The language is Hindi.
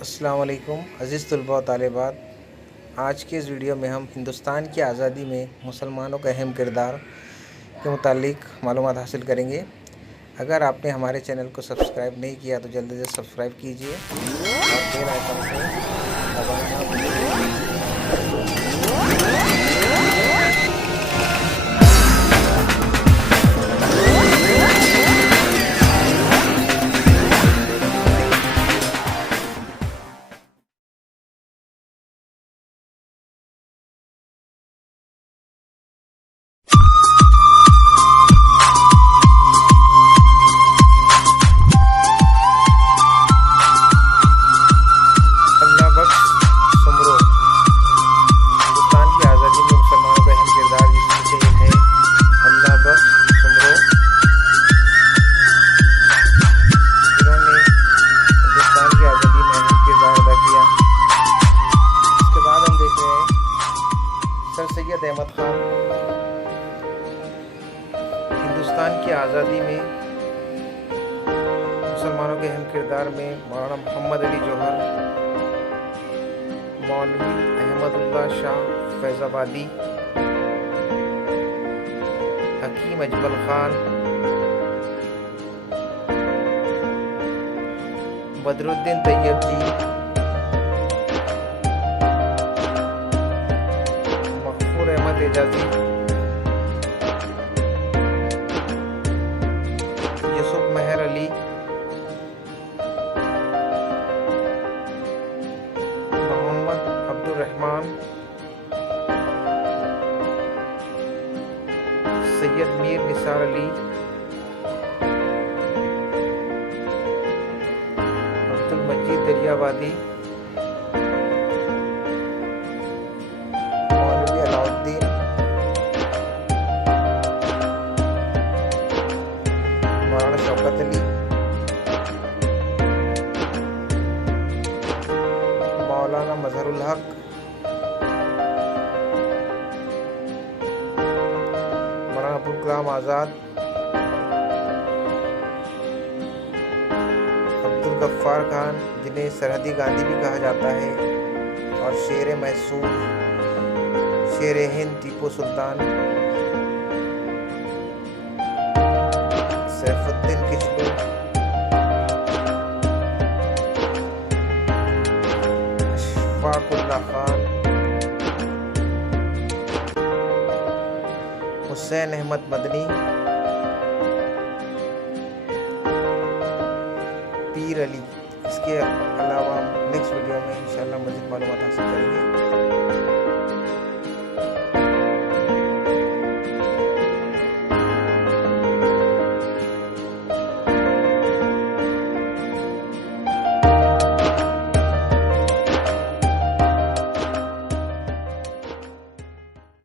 अस्सलाम वालेकुम अज़ीज़ तलबा व तालिबात। आज के इस वीडियो में हम हिंदुस्तान की आज़ादी में मुसलमानों का अहम किरदार के मुतालिक मालूमात हासिल करेंगे। अगर आपने हमारे चैनल को सब्सक्राइब नहीं किया तो जल्दी से सब्सक्राइब कीजिए और बेल आइकन को दबाना ना भूलिए। अल्लाह बख्श सुमरो। हिंदुस्तान की आज़ादी में मुसलमानों का अहम किरदार जिसमें से एक है अल्लाह बख्श सुमरो, जिन्होंने हिंदुस्तान की आज़ादी में अहम किरदार अदा किया। इसके बाद हम देख रहे हैं सर सैयद अहमद खान। हिंदुस्तान की आज़ादी में मुसलमानों के अहम किरदार में मौलाना मोहम्मद अली जौहर, मौलवी अहमदुल्लाह शाह फैज़ाबादी, हकीम अजमल खान, बदरुद्दीन तैयब जी, मगफूर अहमद एजाजी, यूसुफ मेहर अली, रहमान, सैयद मीर निसार अली, अब्दुल मजीद दरियाबादी, मौलवी अलाउद्दीन, मौलाना शौकत अली, मौलाना मजहरुल हक, मौलाना अबुल कलाम आज़ाद, अब्दुल गफ्फार खान, जिन्हें सरहदी गांधी भी कहा जाता है, और शेर मैसूर, शेर हिंद टीपू सुल्तान, सैफुद्दीन किचलू, अशफाकुल्लाह खान, हुसैन अहमद मदनी, पीर अली। इसके अलावा नेक्स्ट वीडियो में इंशाल्लाह मज़ीद मालूमात हासिल करेंगे।